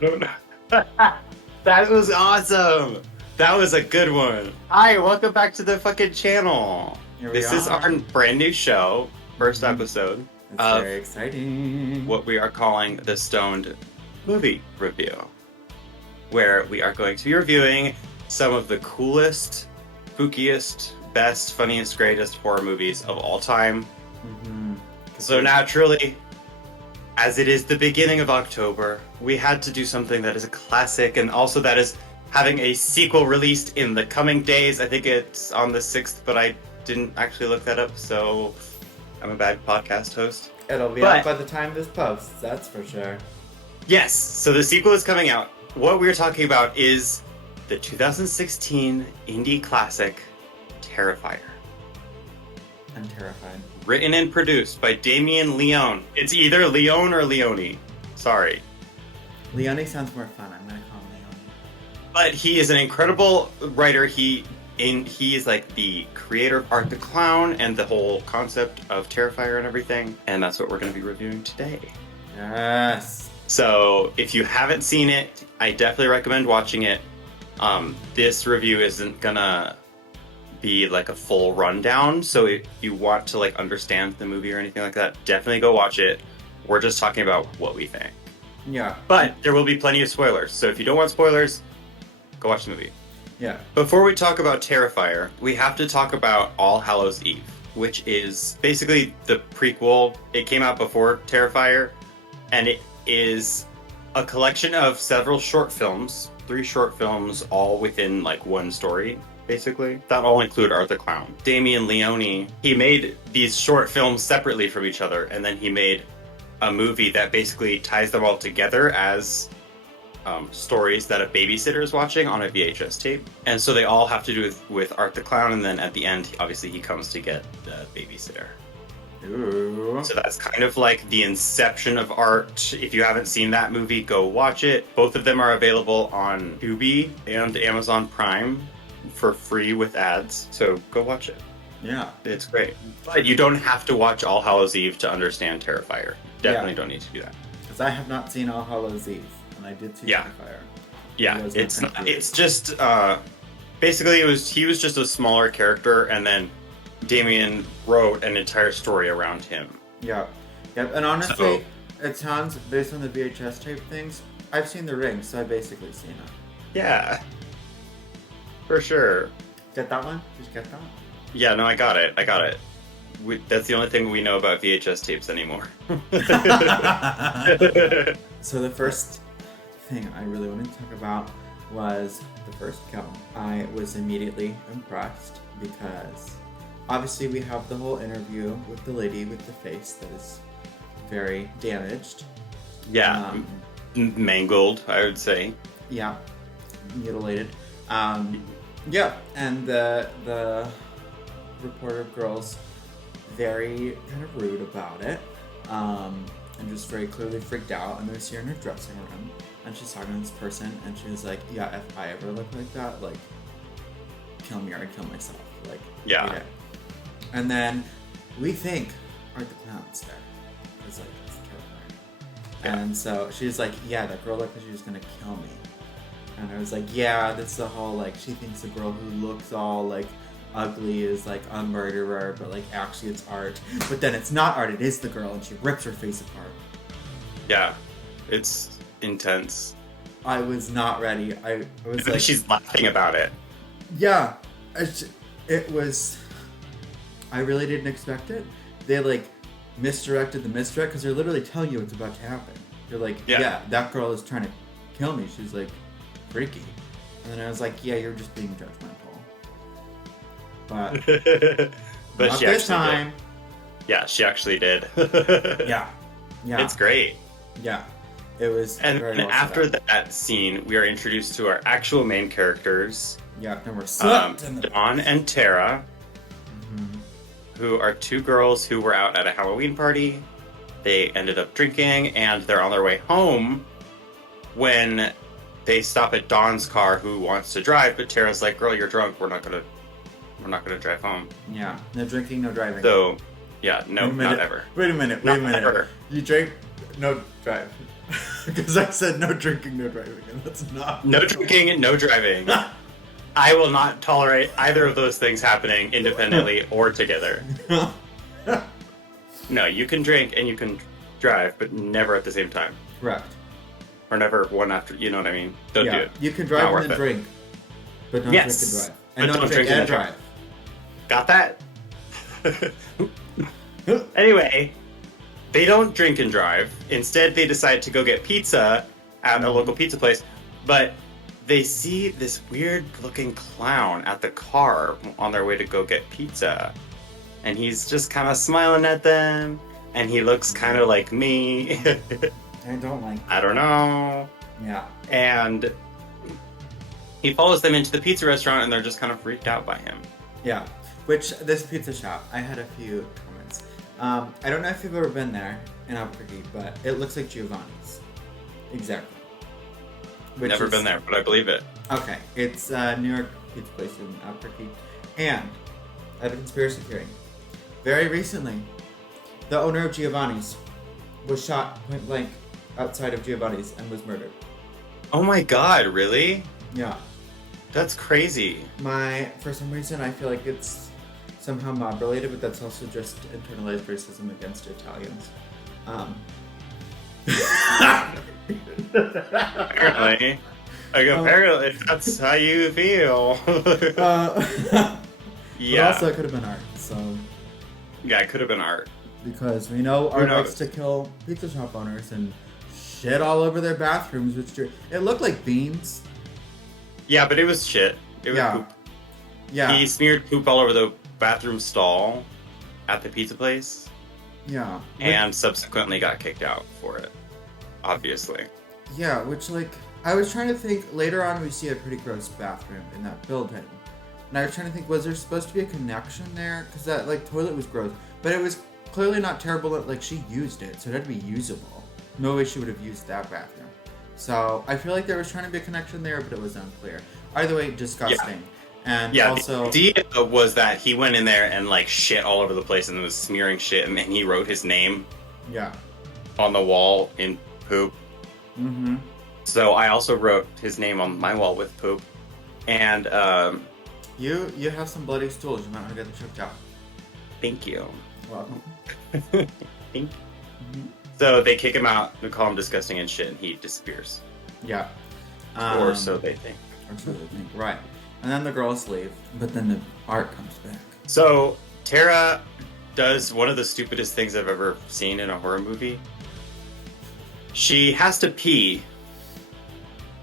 No. That was awesome. That was a good one. Hi, welcome back to the fucking channel. This is our brand new show, first episode It's of very exciting. what we are calling the Stoned Movie Review, where we are going to be reviewing some of the coolest, spookiest, best, funniest, greatest horror movies of all time. So naturally, as it is the beginning of October, we had to do something that is a classic and also that is having a sequel released in the coming days. I think it's on the 6th, but I didn't actually look that up, so I'm a bad podcast host. It'll be out by the time this posts, that's for sure. Yes, so the sequel is coming out. What we're talking about is the 2016 indie classic, Terrifier. I'm terrified. Written and produced by Damien Leone. It's either Leone or Leone. Sorry. Leone sounds more fun. I'm gonna call him Leone. But he is an incredible writer. He is like the creator of Art the Clown and the whole concept of Terrifier and everything. And that's what we're going to be reviewing today. Yes. So if you haven't seen it, I definitely recommend watching it. This review isn't gonna be like a full rundown, so if you want to like understand the movie or anything like that, definitely go watch it. We're just talking about what we think. Yeah. But there will be plenty of spoilers, so if you don't want spoilers, go watch the movie. Yeah. Before we talk about Terrifier, we have to talk about All Hallows Eve, which is basically the prequel. It came out before Terrifier, and it is a collection of several short films, 3 short films, all within like one story, basically. That all include Art the Clown. Damien Leone, he made these short films separately from each other, and then he made a movie that basically ties them all together as stories that a babysitter is watching on a VHS tape. And so they all have to do with Art the Clown, and then at the end, obviously, he comes to get the babysitter. Ooh. So that's kind of like the inception of Art. If you haven't seen that movie, go watch it. Both of them are available on Tubi and Amazon Prime for free with ads. So go watch it. Yeah. It's great. But you don't have to watch All Hallows Eve to understand Terrifier. Definitely don't need to do that. Because I have not seen All Hallows Eve, and I did see Terrifier. Yeah, it's just basically he was just a smaller character, and then Damien wrote an entire story around him. Yeah. Yep. And honestly, it sounds, based on the VHS tape things, I've seen The Ring, so I've basically seen it. Yeah. For sure. Get that one? Did you get that? Yeah, no, I got it. That's the only thing we know about VHS tapes anymore. So the first thing I really wanted to talk about was the first film. I was immediately impressed because obviously we have the whole interview with the lady with the face that is very damaged. Yeah, mangled, I would say. Yeah, mutilated. Yeah, and the reporter girl's very kind of rude about it, and just very clearly freaked out. And there's her in her dressing room, and she's talking to this person, and she was like, "Yeah, if I ever look like that, like, kill me or I'd kill myself." Like, yeah. And then we think Art the Clown's there, it's like it's terrifying. Yeah. And so she's like, "Yeah, that girl looked like she was gonna kill me." And I was like, "Yeah, that's the whole like she thinks the girl who looks all like ugly is like a murderer, but like actually it's Art. But then it's not Art, it is the girl, and she rips her face apart." Yeah, it's intense. I was not ready. I was like, she's laughing about it. Yeah, it was. I really didn't expect it. They like misdirected the misdirect because they're literally telling you what's about to happen. They're like, yeah, that girl is trying to kill me. She's like freaky. And then I was like, yeah, you're just being judgmental. But but not she this actually time. did. Yeah, she actually did. Yeah. It's great. Yeah. It was. And very well after set up. that scene, we are introduced to our actual main characters. Yeah, and we're sucked in the Dawn and Tara, who are 2 girls who were out at a Halloween party. They ended up drinking, and they're on their way home when they stop at Dawn's car, who wants to drive, but Tara's like, "Girl, you're drunk. We're not gonna drive home." Yeah, no drinking, no driving. So, yeah, no, not ever. Wait a minute. Ever. You drink, no drive. Because I said no drinking, no driving, and that's not. No drinking and no driving. I will not tolerate either of those things happening independently or together. No, you can drink and you can drive, but never at the same time. Correct. Or never one after, you know what I mean? Don't do it. You can drive and then drink, but don't drink and drive. And don't drink and drive. Got that? Anyway, they don't drink and drive. Instead, they decide to go get pizza at a local pizza place, but they see this weird-looking clown at the car on their way to go get pizza. And he's just kind of smiling at them, and he looks kind of like me. I don't like that. I don't know. Yeah. And he follows them into the pizza restaurant, and they're just kind of freaked out by him. Yeah. Which, this pizza shop, I had a few comments. I don't know if you've ever been there in Albuquerque, but it looks like Giovanni's. Exactly. Never been there, but I believe it. Okay. It's a New York pizza place in Albuquerque. And I have a conspiracy theory. Very recently, the owner of Giovanni's was shot point blank outside of Giovanni's and was murdered. Oh my god, really? Yeah. That's crazy. For some reason, I feel like it's somehow mob related, but that's also just internalized racism against Italians. Apparently. Apparently, that's how you feel. Yeah. But also, it could have been art, so... Yeah, it could have been art. Because we know art likes to kill pizza shop owners and shit all over their bathrooms, it looked like beans. Yeah, but it was shit. It was poop. Yeah. He smeared poop all over the bathroom stall at the pizza place. Yeah. And subsequently got kicked out for it. Obviously. Yeah, which, like, I was trying to think, later on we see a pretty gross bathroom in that building. And I was trying to think, was there supposed to be a connection there? Because that, like, toilet was gross. But it was clearly not terrible, like, she used it, so it had to be usable. No way she would have used that bathroom. So, I feel like there was trying to be a connection there, but it was unclear. Either way, disgusting. Yeah. And also... the idea was that he went in there and, like, shit all over the place and was smearing shit, and then he wrote his name on the wall in poop. Mm-hmm. So I also wrote his name on my wall with poop. And, You have some bloody stools. You might want to get them checked out. Thank you. Welcome. Thank you. Mm-hmm. So they kick him out, they call him disgusting and shit, and he disappears. Yeah. Or so they think. Or so they think, right. And then the girls leave, but then the art comes back. So Tara does one of the stupidest things I've ever seen in a horror movie. She has to pee.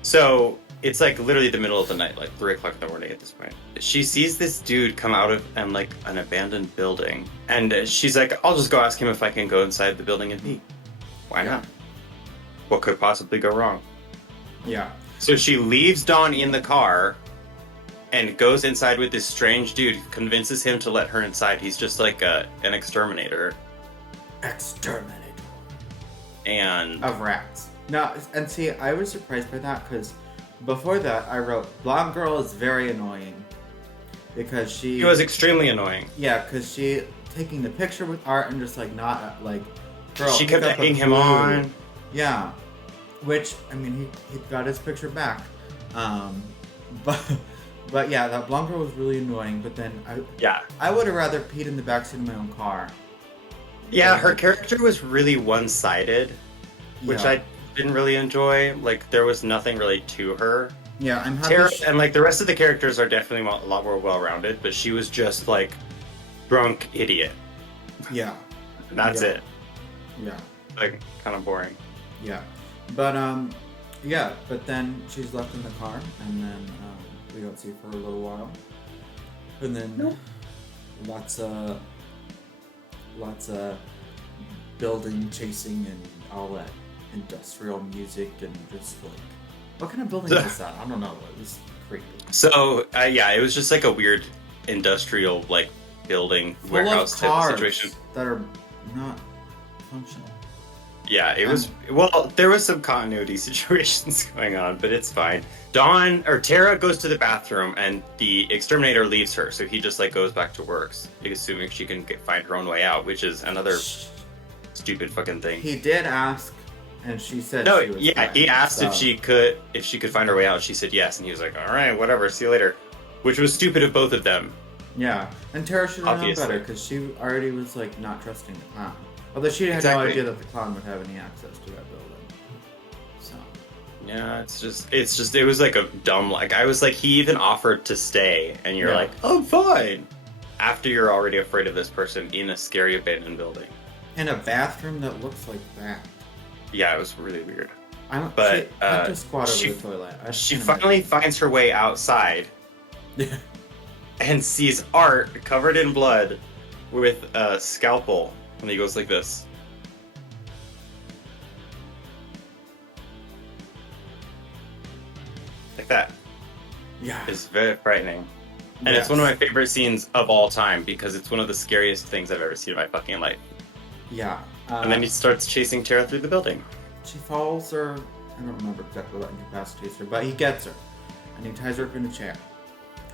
So it's like literally the middle of the night, like 3 o'clock in the morning at this point. She sees this dude come out of like an abandoned building, and she's like, I'll just go ask him if I can go inside the building and pee. Why not? What could possibly go wrong? Yeah. So she leaves Dawn in the car and goes inside with this strange dude, convinces him to let her inside. He's just like an exterminator. Exterminator. And... of rats. No, and see, I was surprised by that, because before that, I wrote, blonde girl is very annoying. Because she... She was extremely annoying. Yeah, because she taking the picture with Art and just, like, not, like... Girl, she kept egging him on. Yeah. Which, I mean, he got his picture back. But yeah, that blonde girl was really annoying, but then I would have rather peed in the backseat of my own car. Yeah, her character was really one-sided, which I didn't really enjoy. Like, there was nothing really to her. Yeah, I'm happy. Tara, and like the rest of the characters are definitely a lot more well-rounded, but she was just like drunk idiot. Yeah. That's it. Yeah. Like, kind of boring. Yeah. But yeah, but then she's left in the car, and then we don't see her for a little while. And then lots of building chasing and all that industrial music and just like, what kind of building is that? I don't know. It was creepy. So yeah, it was just like a weird industrial like building warehouse type situation that are not functional. Yeah, it was, well, there was some continuity situations going on, but it's fine. Tara goes to the bathroom and the exterminator leaves her, so he just like goes back to work, assuming she can find her own way out, which is another stupid fucking thing. He did ask And she said No, she was yeah, fine, he asked so. if she could find her way out. She said yes, and he was like, "All right, whatever, see you later," which was stupid of both of them. Yeah, and Tara should have known Obviously. better because she already was like not trusting the clown. Although she had no Exactly. idea that the clown would have any access to that building. So Yeah, it was like a dumb, like, I was like, he even offered to stay, and you're Yeah. like, I'm fine. After you're already afraid of this person in a scary abandoned building. in a bathroom that looks like that. Yeah, it was really weird. I don't. But, I just squat she- over the toilet. She finally finds her way outside Yeah. and sees Art covered in blood with a scalpel, and he goes like this. Like that. Yeah. It's very frightening. And it's one of my favorite scenes of all time because it's one of the scariest things I've ever seen in my fucking life. Yeah. And then he starts chasing Tara through the building. She falls, or I don't remember exactly what incapacitates her, but he gets her, and he ties her up in a chair.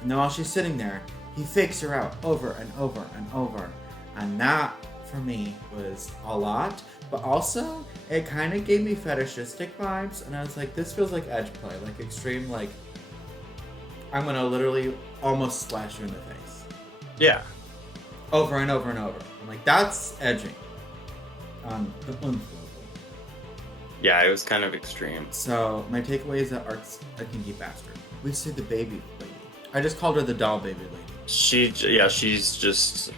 And then while she's sitting there, he fakes her out over and over and over, and that for me was a lot. But also, it kind of gave me fetishistic vibes, and I was like, this feels like edge play, like extreme, like I'm gonna literally almost slash you in the face. Yeah. Over and over and over. I'm like, that's edging. The oomph level. Yeah, it was kind of extreme. So, my takeaway is that Art's a kinky bastard. We see the baby lady. I just called her the doll baby lady. She's just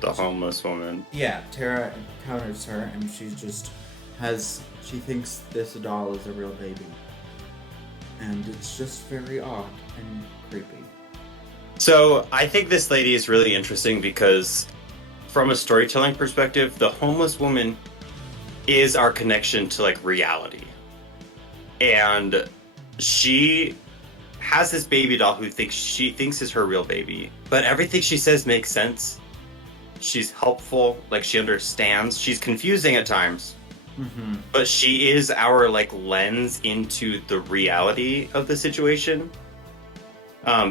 the homeless woman. Yeah, Tara encounters her and she thinks this doll is a real baby. And it's just very odd and creepy. So I think this lady is really interesting because from a storytelling perspective, the homeless woman is our connection to like reality. And she has this baby doll who she thinks is her real baby, but everything she says makes sense. She's helpful, like she understands. She's confusing at times, but she is our like lens into the reality of the situation.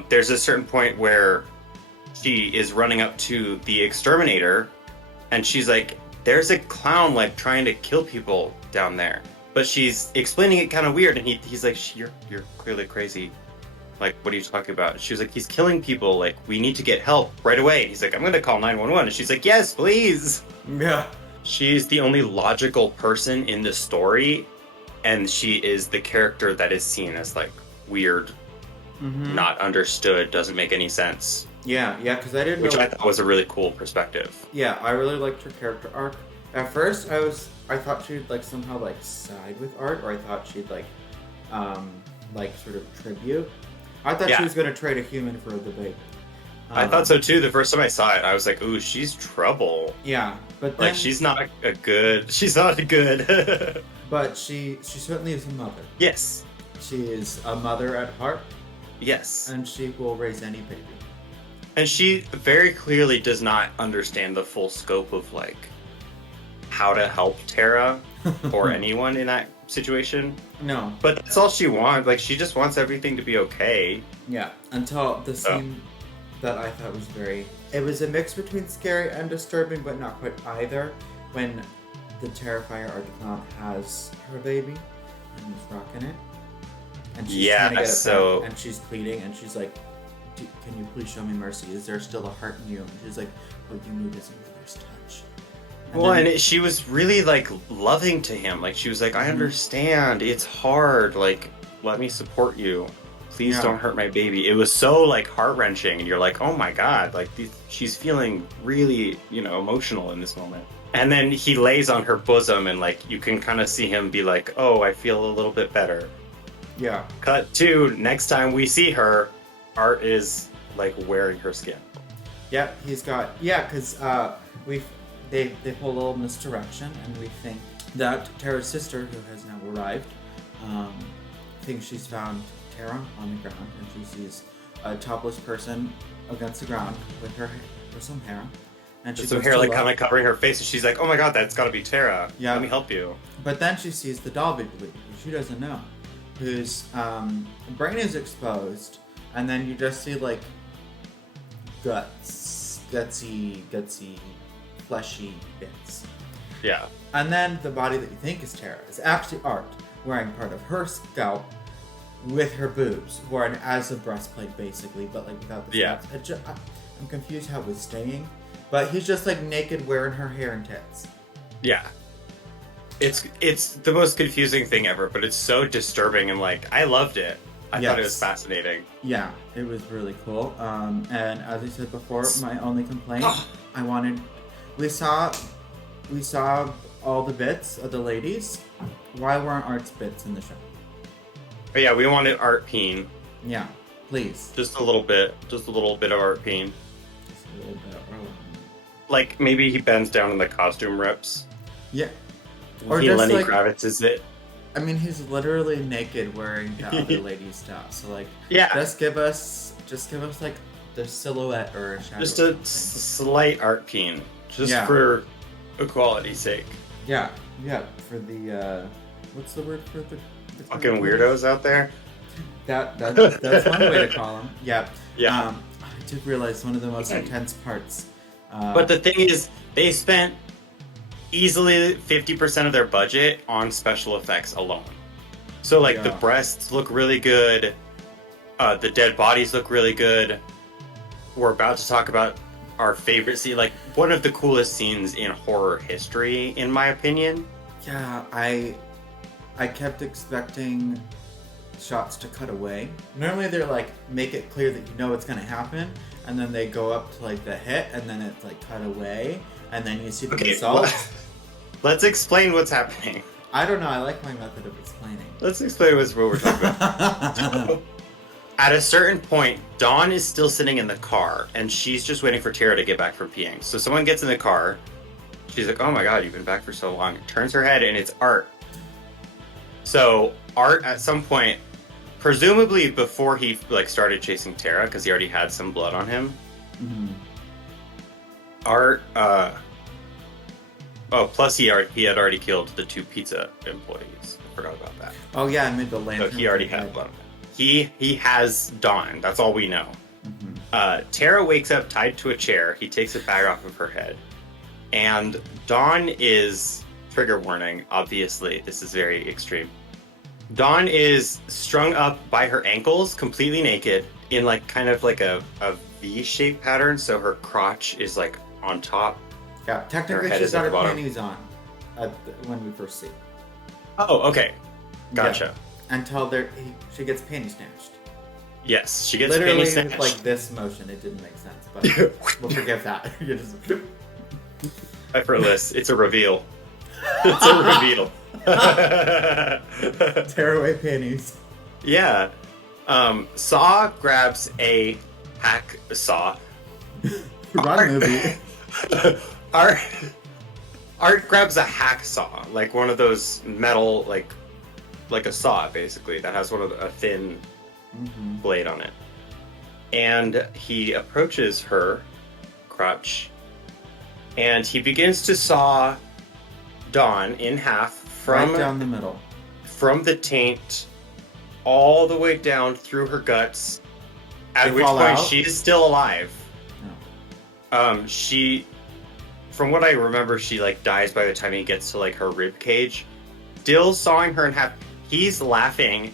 There's a certain point where she is running up to the exterminator, and she's like, "There's a clown like trying to kill people down there," but she's explaining it kind of weird, and he's like, "You're clearly crazy. Like, what are you talking about?" She was like, "He's killing people. Like, we need to get help right away." And he's like, "I'm gonna call 911." And she's like, "Yes, please." Yeah. She's the only logical person in the story, and she is the character that is seen as like weird, not understood, doesn't make any sense. Yeah, because I didn't Which know. I thought was a really cool perspective. Yeah, I really liked her character arc. At first, I thought she'd like somehow like side with Art, or I thought she'd like sort of tribute. I thought she was gonna trade a human for the baby. I thought so too. The first time I saw it, I was like, "Ooh, she's trouble." Yeah, but then, Like she's not a good. She's not a good. But she certainly is a mother. Yes. She is a mother at heart, Yes. and she will raise any baby. And she very clearly does not understand the full scope of like how to help Tara or anyone in that situation. No. But that's all she wants. Like she just wants everything to be okay. Yeah, until the scene that I thought was it was a mix between scary and disturbing, but not quite either, when the Terrifier or the clown has her baby and he's rocking it. And she's trying to get it back, and she's pleading, and she's like, "Can you please show me mercy? Is there still a heart in you?" And she's like, "What you need is a mother's touch." And she was really like loving to him. Like she was like, "I understand. It's hard. Like, let me support you. Please don't hurt my baby." It was so like heart-wrenching, and you're like, "Oh my god!" Like she's feeling really, emotional in this moment. And then he lays on her bosom, and like you can kind of see him be like, "Oh, I feel a little bit better." Yeah. Cut to next time we see her, Art is like wearing her skin. Yeah, because they pull a little misdirection, and we think that Tara's sister, who has now arrived, thinks she's found Tara on the ground, and she sees a topless person against the ground with some hair, and she Some hair like kind of covering her face, and she's like, "Oh my god, that's got to be Tara. Yeah. Let me help you." But then she sees the doll baby lady, who she doesn't know, whose brain is exposed, and then you just see like gutsy, fleshy bits. Yeah. And then the body that you think is Tara is actually Art, wearing part of her scalp with her boobs, worn as a breastplate, basically, but like without the scalps. I'm confused how it was staying, but he's just like naked, wearing her hair and tits. Yeah. It's the most confusing thing ever, but it's so disturbing, and like I loved it. I thought it was fascinating. Yeah, it was really cool. And as I said before, my only complaint, we saw all the bits of the ladies. Why weren't Art's bits in the show? But yeah, we wanted Art Peen. Yeah, please. Just a little bit of Art Peen. Just a little bit. Like maybe he bends down in the costume reps. Yeah. Or he Lenny Kravitz is it? I mean, he's literally naked wearing the other lady's stuff. So like, yeah, just give us like the silhouette or a shadow. Just a slight Art Peen, just for equality's sake. Yeah, for the what's the word for the fucking weirdos out there? That's one way to call them. Yeah. I did realize one of the most intense parts. But the thing is, they spent easily 50% of their budget on special effects alone. So like the breasts look really good, the dead bodies look really good. We're about to talk about our favorite scene, like one of the coolest scenes in horror history, in my opinion. Yeah, I kept expecting shots to cut away. Normally they're like, make it clear that you know what's gonna happen, and then they go up to like the hit, and then it's like cut away, and then you see the result. Let's explain what's happening. I don't know, I like my method of explaining. Let's explain what we're talking about. At a certain point, Dawn is still sitting in the car, and she's just waiting for Tara to get back from peeing. So someone gets in the car, she's like, oh my god, you've been back for so long. Turns her head, and it's Art. So Art, at some point, presumably before he like started chasing Tara, because he already had some blood on him, Art, plus he had already killed the 2 pizza employees. I forgot about that. Oh yeah, I made the lantern. So he already had blood. He has Dawn. That's all we know. Tara wakes up tied to a chair. He takes a bag off of her head. And Dawn is, trigger warning, obviously, this is very extreme. Dawn is strung up by her ankles, completely naked, in like kind of like a V-shaped pattern, so her crotch is like on top. Yeah, technically she's got her panties on when we first see. Oh, okay. Gotcha. Yeah. Until she gets panties snatched. Yes, she gets literally panties snatched. Like this motion, it didn't make sense, but we'll forgive that. Effortless. It's a reveal. It's a reveal. Tearaway panties. Yeah. Saw grabs a hacksaw. Run movie. Art grabs a hacksaw, like one of those metal, like a saw, basically, that has a thin blade on it. And he approaches her crotch, and he begins to saw Dawn in half from right down the middle, from the taint all the way down through her guts. At which point she is still alive. No. She, from what I remember, she like dies by the time he gets to like her rib cage. Still sawing her in half. He's laughing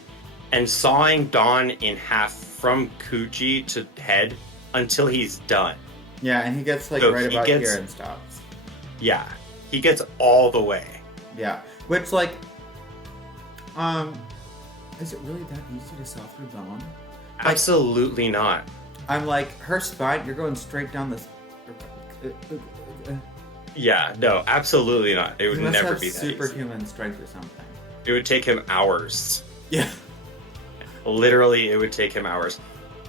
and sawing Dawn in half from coochie to head until he's done. Yeah, and he gets like right about here and stops. Yeah, he gets all the way. Yeah, which like, is it really that easy to saw through bone? Like, absolutely not. I'm like, her spine, you're going straight down this. Yeah, no, absolutely not. It would never be that superhuman strength or something. It would take him hours. Yeah. Literally, it would take him hours.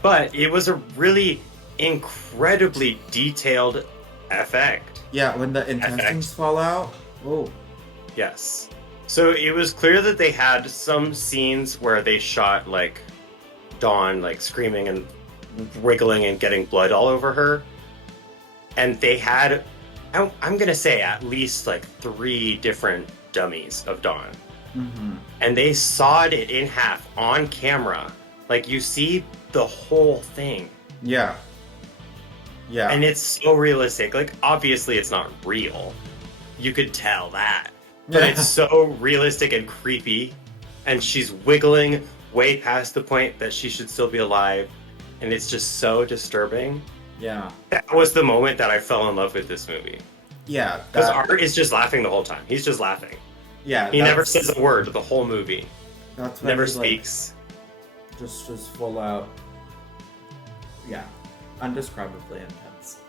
But it was a really incredibly detailed effect. Yeah, when the intestines fall out. Oh. Yes. So it was clear that they had some scenes where they shot like Dawn like screaming and wriggling and getting blood all over her. And they had, I'm going to say, at least like 3 different dummies of Dawn. And they sawed it in half on camera. Like, you see the whole thing. Yeah. Yeah. And it's so realistic. Like, obviously it's not real. You could tell that. but it's so realistic and creepy, and she's wiggling way past the point that she should still be alive, and it's just so disturbing. Yeah. That was the moment that I fell in love with this movie. Yeah. Because Art is just laughing the whole time. He's just laughing. Yeah. He never says a word the whole movie. That's never speaks. Like, just full out. Yeah. Undescribably intense.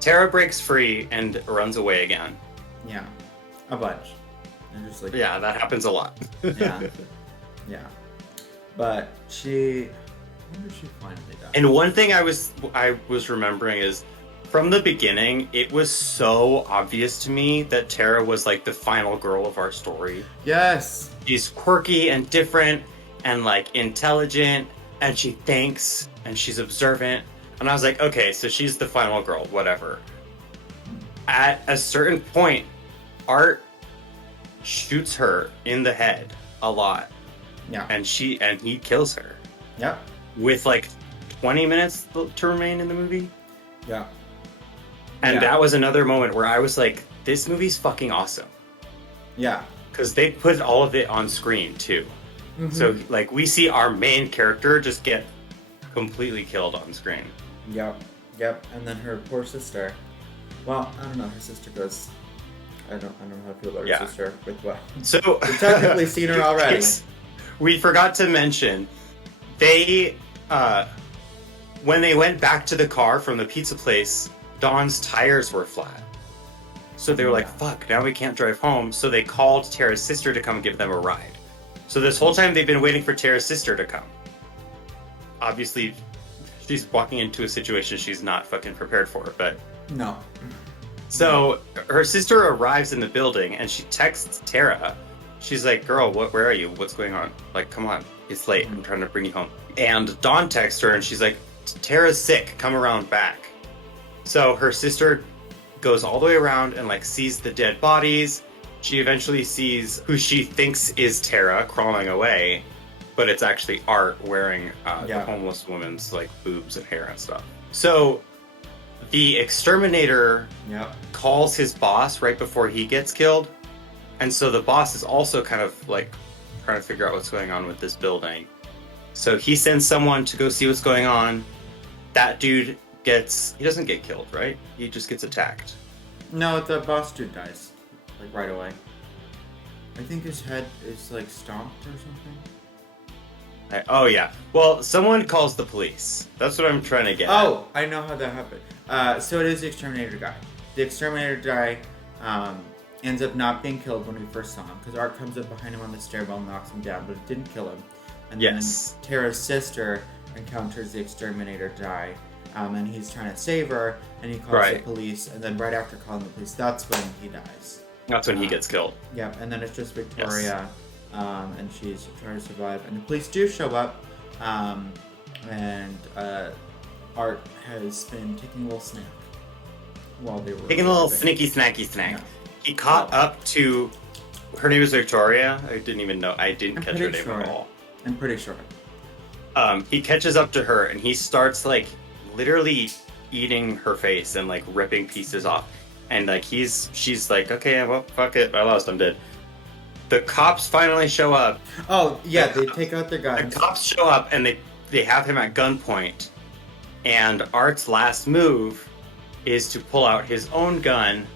Tara breaks free and runs away again. Yeah. A bunch. And just like. Yeah, that happens a lot. Yeah. Yeah. But she. When did she finally die? And one thing I was remembering is from the beginning, it was so obvious to me that Tara was like the final girl of our story. Yes. She's quirky and different and like intelligent, and she thinks and she's observant. And I was like, okay, so she's the final girl, whatever. At a certain point, Art shoots her in the head a lot. Yeah. And he kills her. Yep. With like 20 minutes to remain in the movie. Yeah. And that was another moment where I was like, this movie's fucking awesome. Yeah. Because they put all of it on screen too. Mm-hmm. So like we see our main character just get completely killed on screen. Yep. Yep. And then her poor sister. Well, I don't know. Her sister goes. I don't know how to feel about her sister with what. So we've technically seen her already. We forgot to mention they when they went back to the car from the pizza place, Dawn's tires were flat. So they were like, fuck, now we can't drive home. So they called Tara's sister to come give them a ride. So this whole time they've been waiting for Tara's sister to come. Obviously, she's walking into a situation she's not fucking prepared for, but... No. So her sister arrives in the building and she texts Tara. She's like, girl, where are you? What's going on? Like, come on. It's late. I'm trying to bring you home. And Dawn texts her and she's like, Tara's sick. Come around back. So her sister goes all the way around and like sees the dead bodies. She eventually sees who she thinks is Tara crawling away, but it's actually Art wearing the homeless woman's like boobs and hair and stuff. So the exterminator calls his boss right before he gets killed. And so the boss is also kind of like trying to figure out what's going on with this building. So he sends someone to go see what's going on. That dude he doesn't get killed, right? He just gets attacked. No, the boss dude dies, like right away. I think his head is like stomped or something. Oh yeah. Well, someone calls the police. That's what I'm trying to get at. I know how that happened. So it is the exterminator guy. The exterminator guy ends up not being killed when we first saw him, because Art comes up behind him on the stairwell and knocks him down, but it didn't kill him. And then Tara's sister encounters the exterminator guy. And he's trying to save her, and he calls the police, and then right after calling the police, that's when he dies. That's when he gets killed. Yeah, and then it's just Victoria, and she's trying to survive, and the police do show up, and Art has been taking a little snack while they were taking a little snacky snack. Yeah. He caught up to her name is Victoria. I didn't even know. I didn't catch her name at all. I'm pretty sure. He catches up to her, and he starts like literally eating her face and like ripping pieces off, and like she's like, okay, well, fuck it, I lost, I'm dead. The cops finally show up. They take out their guns. The cops show up and they have him at gunpoint, and Art's last move is to pull out his own gun.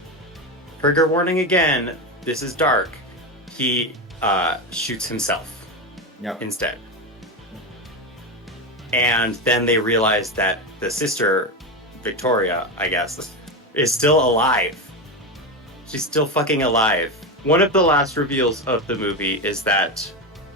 Trigger warning again, this is dark. He shoots himself instead. And then they realize that the sister, Victoria, I guess, is still alive. She's still fucking alive. One of the last reveals of the movie is that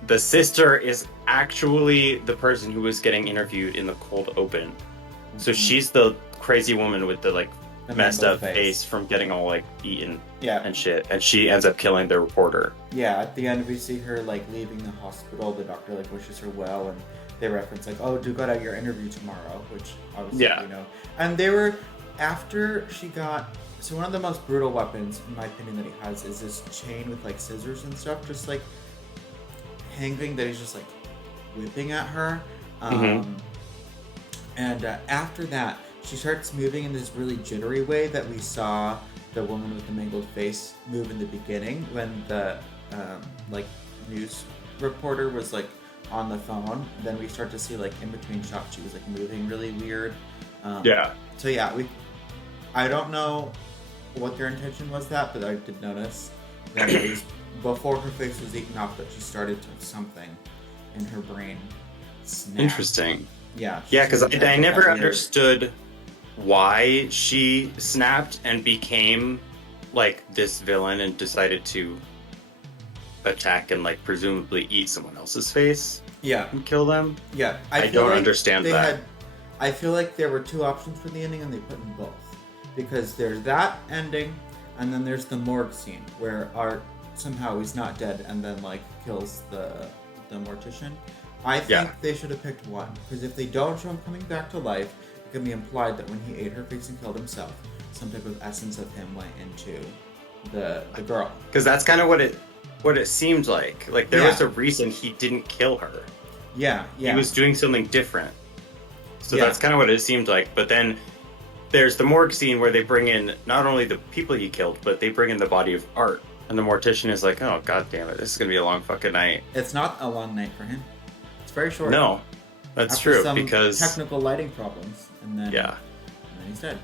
the sister is actually the person who was getting interviewed in the cold open. Mm-hmm. So she's the crazy woman with the like messed up face from getting all like eaten and shit. And she ends up killing the reporter. Yeah, at the end we see her like leaving the hospital. The doctor like wishes her well, and they reference like, oh, do go to your interview tomorrow, which obviously you know. And they were, after she got, so one of the most brutal weapons, in my opinion, that he has is this chain with like scissors and stuff, just like hanging that he's just like whipping at her. And after that, she starts moving in this really jittery way that we saw the woman with the mangled face move in the beginning when the like news reporter was like on the phone. Then we start to see like in between shots she was like moving really weird. Yeah. So yeah, I don't know what their intention was but I did notice that it was before her face was eaten off that she started to have something in her brain snap. Interesting. Yeah. Yeah, because I never understood why she snapped and became like this villain and decided to attack and like presumably eat someone else's face. Yeah. And kill them. Yeah. I don't understand that. I feel like there were two options for the ending and they put in both. Because there's that ending and then there's the morgue scene where Art somehow he's not dead and then like kills the mortician. I think they should have picked one. Because if they don't show him coming back to life, it can be implied that when he ate her face and killed himself, some type of essence of him went into the girl. Because that's kind of what it seemed like. Like there was a reason he didn't kill her. Yeah. He was doing something different. So that's kind of what it seemed like. But then there's the morgue scene where they bring in not only the people he killed, but they bring in the body of Art. And the mortician is like, oh, god damn it, this is going to be a long fucking night. It's not a long night for him. It's very short. No, that's After true, some because... technical lighting problems. And then, and then he's dead.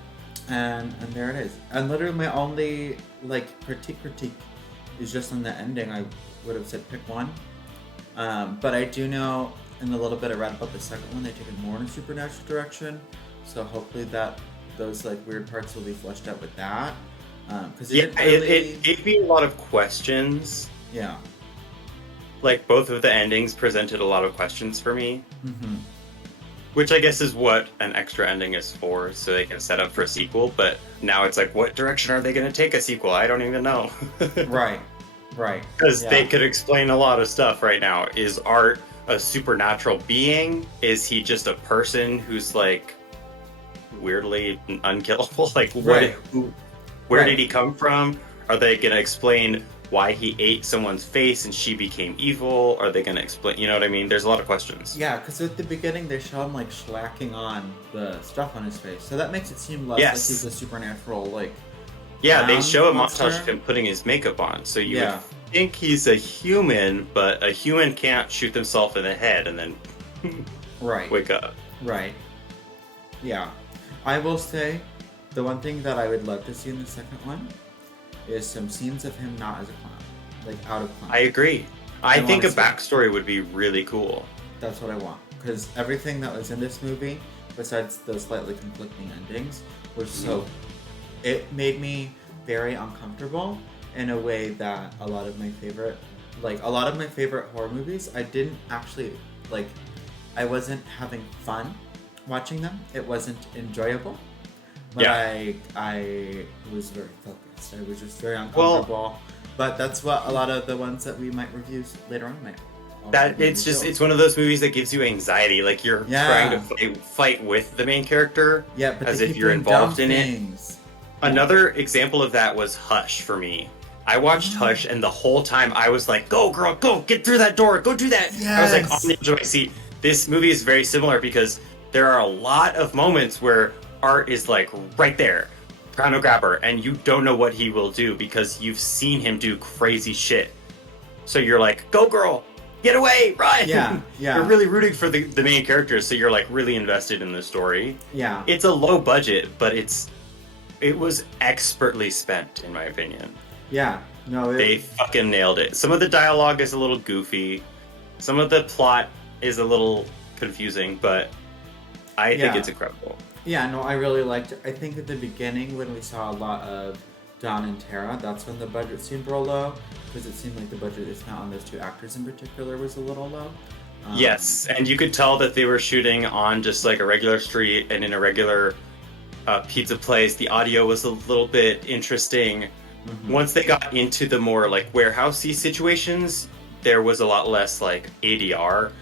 And there it is. And literally my only, like, critique is just on the ending. I would have said pick one. But I do know, in a little bit I read about the second one, they take it more in a supernatural direction. So hopefully those, like, weird parts will be fleshed out with that. Because it gave me a lot of questions. Yeah. Like, both of the endings presented a lot of questions for me. Mm-hmm. Which I guess is what an extra ending is for, so they can set up for a sequel. But now it's like, what direction are they going to take a sequel? I don't even know. Right. Because they could explain a lot of stuff right now. Is Art a supernatural being? Is he just a person who's, like, weirdly unkillable? Like, where did he come from? Are they going to explain why he ate someone's face and she became evil? Are they going to explain, you know what I mean? There's a lot of questions. Yeah, because at the beginning they show him like slacking on the stuff on his face. So that makes it seem less like he's a supernatural, like... Yeah, they show a montage of him putting his makeup on. So you would think he's a human, but a human can't shoot themselves in the head and then wake up. Right. Yeah. I will say, the one thing that I would love to see in the second one is some scenes of him not as a clown. Like, out of clown. I agree. I think a backstory would be really cool. That's what I want. Because everything that was in this movie, besides those slightly conflicting endings, was so... It made me very uncomfortable in a way that a lot of my favorite horror movies, I didn't actually, like, I wasn't having fun watching them. It wasn't enjoyable. But I was very focused. I was just very uncomfortable. But that's what a lot of the ones that we might review later on might. It's one of those movies that gives you anxiety. Like you're trying to fight with the main character, but as if you're involved in it. Another example of that was Hush for me. I watched Hush, and the whole time I was like, "Go, girl, go! Get through that door! Go do that!" Yes. I was like on the edge of my seat. This movie is very similar because there are a lot of moments where Art is like right there, trying to grab her, and you don't know what he will do because you've seen him do crazy shit. So you're like, "Go, girl! Get away! Run!" Yeah. You're really rooting for the main characters, so you're like really invested in the story. Yeah. It's a low budget, but it was expertly spent, in my opinion. Yeah. No, they fucking nailed it. Some of the dialogue is a little goofy. Some of the plot is a little confusing, but I think it's incredible. Yeah, no, I really liked it. I think at the beginning when we saw a lot of Don and Tara, that's when the budget seemed real low, because it seemed like the budget, if not on those two actors in particular, was a little low. Yes, and you could tell that they were shooting on just like a regular street and in a regular pizza place. The audio was a little bit interesting. Mm-hmm. Once they got into the more like warehousey situations, there was a lot less like ADR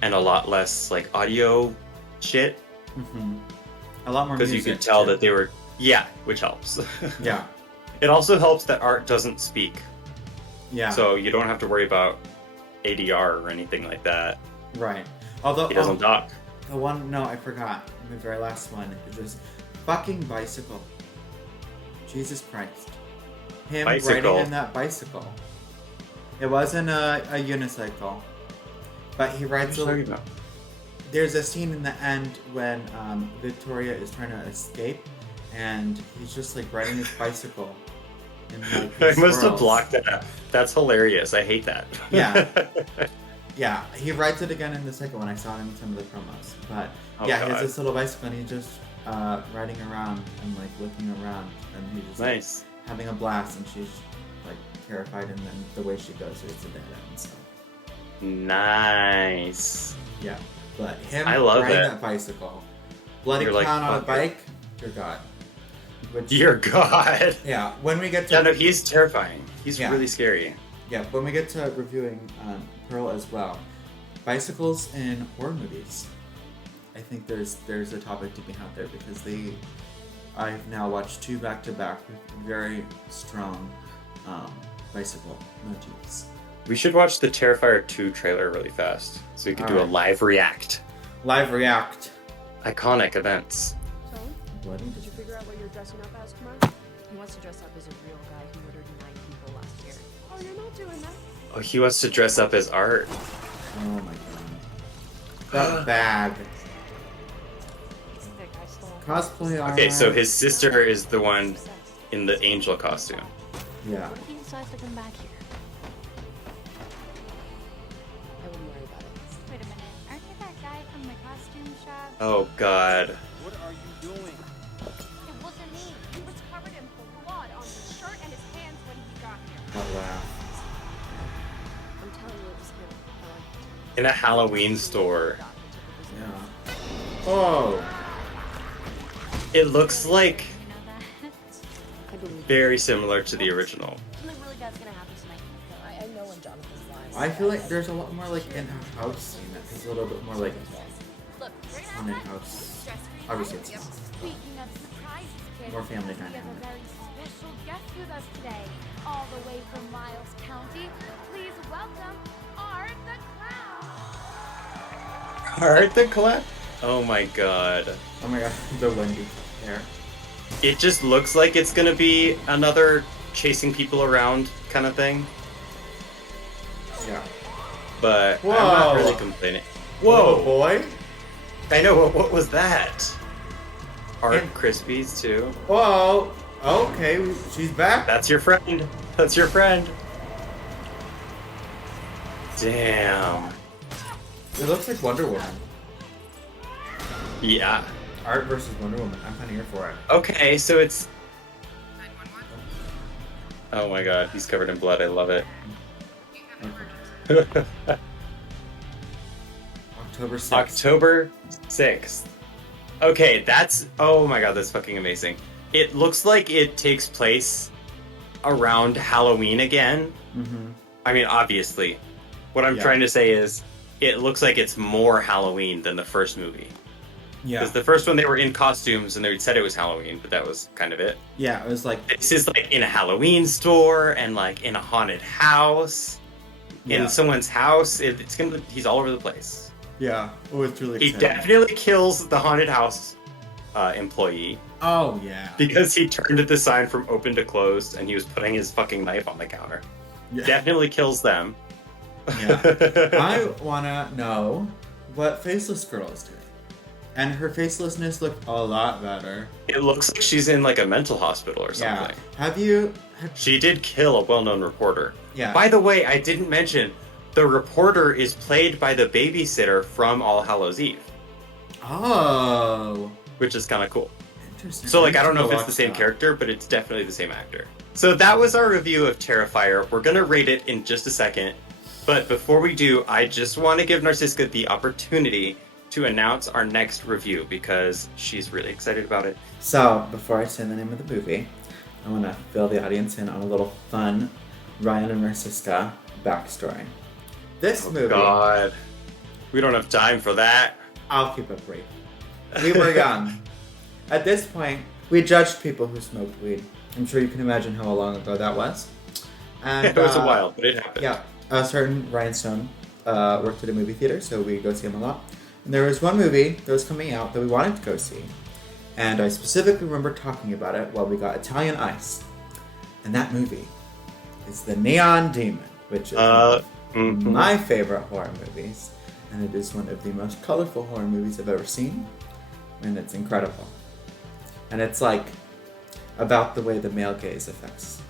and a lot less like audio shit. Mm-hmm. A lot more because you could tell that they were which helps. Yeah. It also helps that Art doesn't speak. Yeah. So you don't have to worry about ADR or anything like that. Right. Although he doesn't talk. The one, no, I forgot. The very last one is just fucking bicycle. Jesus Christ. Him Bicycle. riding on that bicycle. It wasn't a unicycle. But he rides What are you talking about? There's a scene in the end when Victoria is trying to escape, and he's just like riding his bicycle. And, like, I these must have swirls. blocked that. That's hilarious. I hate that. Yeah. Yeah, he rides it again in the second one. I saw him in some of the promos. But Oh, yeah, he God. has this little bicycle and he's just riding around and like looking around, and he's just like, Nice. having a blast, and she's like terrified, and then the way she goes, it's a dead end. So Nice. yeah, but him I love riding that. that bicycle, bloody You're like, clown on a fuck bike, dear God. Which, Dear God. yeah, when we get to Yeah, no, he's terrifying. He's Yeah. really scary. yeah, when we get to reviewing Pearl as well, bicycles in horror movies. I think there's a topic to be had there because I've now watched 2 back-to-back with very strong bicycle motifs. We should watch the Terrifier 2 trailer really fast so we can do a Alright. live react. Live react. Iconic events. So, Bloody did you figure out what you're dressing up as tomorrow? He wants to dress up as a real guy who murdered 9 people last year. Oh, you're not doing that. Oh, he wants to dress up as Art. Oh my god. That bag. He's the guy stole. Cosplay armor. Okay, so his sister is the one in the angel costume. Yeah. What if he decides to come back here? I wouldn't worry about it. Wait a minute, aren't you that guy from the costume shop? Oh, God. What are you doing? It wasn't me. He was covered in blood on his shirt and his hands when he got here. That laugh. I'm telling you, it was him. In a Halloween store. Yeah. Oh. It looks like You know that? I believe very similar to the original. Something really bad's gonna happen tonight. I know when Jonathan's lying. I feel like there's a lot more like in a house scene that's a little bit more like Look, right haunted outside. house. Dress for your Obviously, party. it's Speaking of surprises, kids, more family we have a dynamic. very special guest with us today, all the way from Miles County. Please welcome Art the Clown. Art the Clown? Oh my God. Oh my god, the Wendy hair. It just looks like it's gonna be another chasing people around kind of thing. Yeah. But I'm Whoa. not really complaining. Whoa, Whoa! boy. I know, what was that? Art And- Krispies too. Whoa. Okay, she's back. That's your friend. That's your friend. Damn. It looks like Wonder Woman. Yeah. Art versus Wonder Woman. I'm kind of here for it. Okay, so it's. Oh my God, he's covered in blood. I love it. October 6th. October 6th. Okay, that's. Oh my God, that's fucking amazing. It looks like it takes place around Halloween again. Mm-hmm. I mean, obviously. What I'm Yeah. trying to say is, it looks like it's more Halloween than the first movie. Yeah. Because the first one, they were in costumes and they said it was Halloween, but that was kind of it. Yeah, it was like This is like in a Halloween store and like in a haunted house. Yeah. In someone's house. It's gonna. He's all over the place. yeah. Oh, it's really He exciting. definitely kills the haunted house employee Oh yeah. because he turned the sign from open to closed and he was putting his fucking knife on the counter. Yeah. Definitely kills them. Yeah. I wanna know what Faceless Girl is doing. And her facelessness looked a lot better. It looks like she's in like a mental hospital or Yeah. something. Have you? She did kill a well-known reporter. Yeah. By the way, I didn't mention the reporter is played by the babysitter from All Hallows Eve, Oh. which is kind of cool. Interesting. So like I don't know need if to it's the watch same that. character, but it's definitely the same actor. So that was our review of Terrifier. We're gonna rate it in just a second. But before we do, I just want to give Narcisca the opportunity to announce our next review because she's really excited about it. So, before I say the name of the movie, I want to fill the audience in on a little fun Ryan and Narcisca backstory. This movie, God, we don't have time for that. I'll keep it brief. We were young. At this point, we judged people who smoked weed. I'm sure you can imagine how long ago that was. And, It was a while, but it happened. Yeah, a certain Ryan Stone worked at a movie theater, so we go see him a lot. And there was one movie that was coming out that we wanted to go see. And I specifically remember talking about it while we got Italian Ice. And that movie is The Neon Demon, which is my favorite horror movies. And it is one of the most colorful horror movies I've ever seen. And it's incredible. And it's like about the way the male gaze affects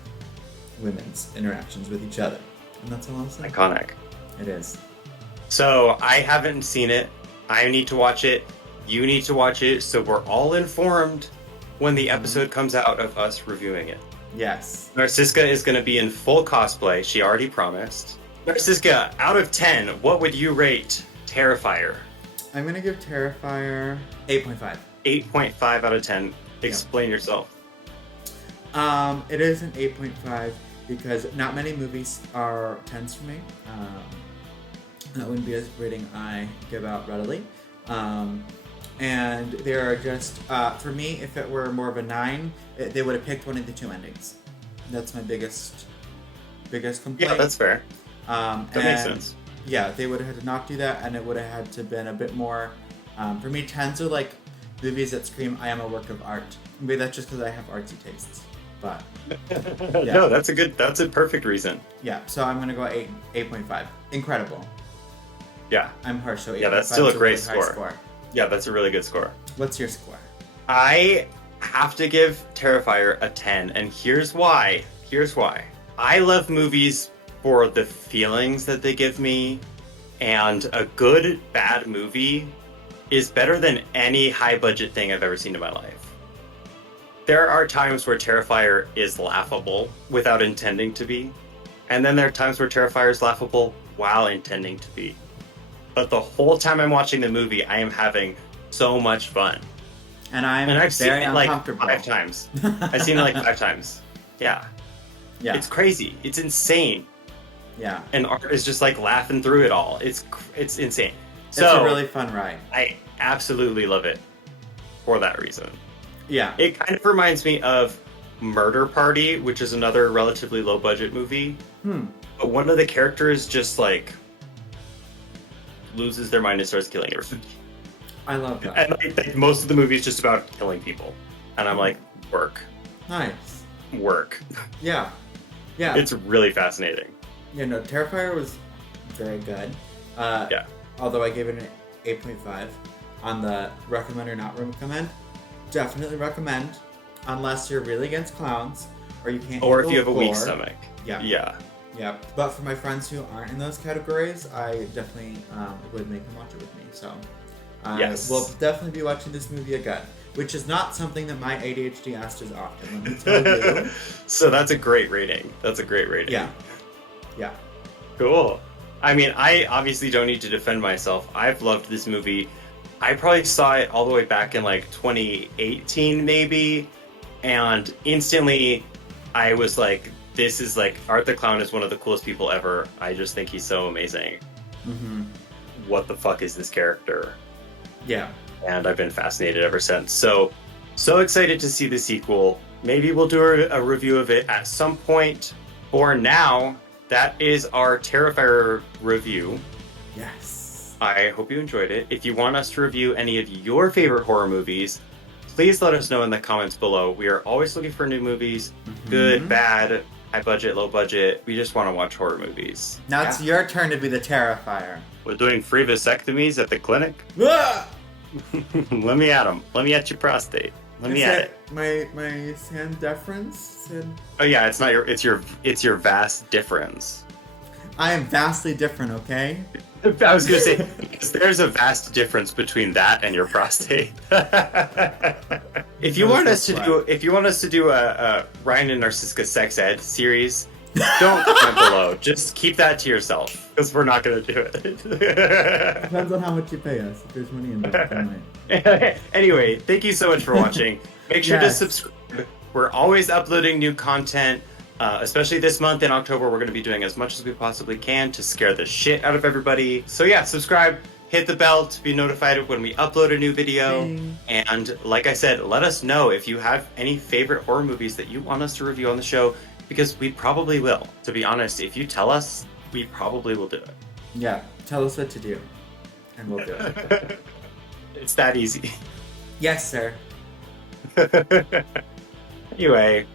women's interactions with each other. And that's all I'm saying. Iconic. It is. So I haven't seen it. I need to watch it. You need to watch it. So we're all informed when the episode comes out of us reviewing it. Yes. Narcisca is going to be in full cosplay. She already promised. Narcisca, out of 10, what would you rate Terrifier? I'm going to give Terrifier 8.5. 8.5 out of 10. Explain yourself. It is an 8.5 because not many movies are 10s for me. That wouldn't be a rating I give out readily. And there are just, for me, if it were more of a 9, they would have picked one of the 2 endings. That's my biggest complaint. Yeah, that's fair. That makes sense. Yeah, they would have had to not do that, and it would have had to been a bit more. For me, 10s are like movies that scream, I am a work of art. Maybe that's just because I have artsy tastes. But yeah. No, that's a perfect reason. Yeah, so I'm gonna go 8.5. Incredible. Yeah. I'm harsh, so 8.5. Yeah, that's still a great really high score. Yeah, that's a really good score. What's your score? I have to give Terrifier a 10, and here's why. I love movies for the feelings that they give me, and a good, bad movie is better than any high-budget thing I've ever seen in my life. There are times where Terrifier is laughable without intending to be, and then there are times where Terrifier is laughable while intending to be. But the whole time I'm watching the movie, I am having so much fun. And I've seen very it like uncomfortable. 5 times. I've seen it like 5 times. Yeah. Yeah. It's crazy. It's insane. Yeah. And Art is just like laughing through it all. It's insane. It's So a really fun ride. I absolutely love it for that reason. Yeah. It kind of reminds me of Murder Party, which is another relatively low budget movie. But one of the characters just like loses their mind and starts killing everybody. I love that. And like most of the movie is just about killing people. And I'm like, work. Nice. Work. Yeah. Yeah. It's really fascinating. Yeah, no, Terrifier was very good. Yeah. Although I gave it an 8.5 on the recommend or not recommend. Definitely recommend, unless you're really against clowns or you can't. Or if you have a gore. weak stomach. Yeah. Yeah. Yeah. But for my friends who aren't in those categories, I definitely would make them watch it with me. So Yes. we'll definitely be watching this movie again, which is not something that my ADHD asks as often. Let me tell you. So that's a great rating. Yeah. Yeah. Cool. I mean, I obviously don't need to defend myself. I've loved this movie. I probably saw it all the way back in like 2018 maybe, and instantly I was like, this is like, Art the Clown is one of the coolest people ever. I just think he's so amazing. Mm-hmm. What the fuck is this character? Yeah. And I've been fascinated ever since. So excited to see the sequel. Maybe we'll do a review of it at some point. For now, that is our Terrifier review. Yes. I hope you enjoyed it. If you want us to review any of your favorite horror movies, please let us know in the comments below. We are always looking for new movies. Good, bad, high budget, low budget. We just want to watch horror movies. Now it's your turn to be the Terrifier. We're doing free vasectomies at the clinic. Ah! Let me at them. Let me at your prostate. Let me at it. My sans deference. Oh yeah, it's not your. It's your vast difference. I am vastly different, okay? I was gonna say, there's a vast difference between that and your prostate. If you want us to do a Ryan and Narcisca sex ed series, don't comment below. Just keep that to yourself, because we're not gonna do it. Depends on how much you pay us. If there's money involved, Anyway, thank you so much for watching. Make sure Yes. to subscribe. We're always uploading new content. Especially this month in October, we're going to be doing as much as we possibly can to scare the shit out of everybody. So yeah, subscribe, hit the bell to be notified when we upload a new video. Ding. And like I said, let us know if you have any favorite horror movies that you want us to review on the show, because we probably will. To be honest, if you tell us, we probably will do it. yeah. Tell us what to do, and we'll do it. It's that easy. Yes, sir. Anyway,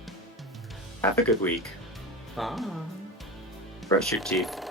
have a good week. Bye. Brush your teeth.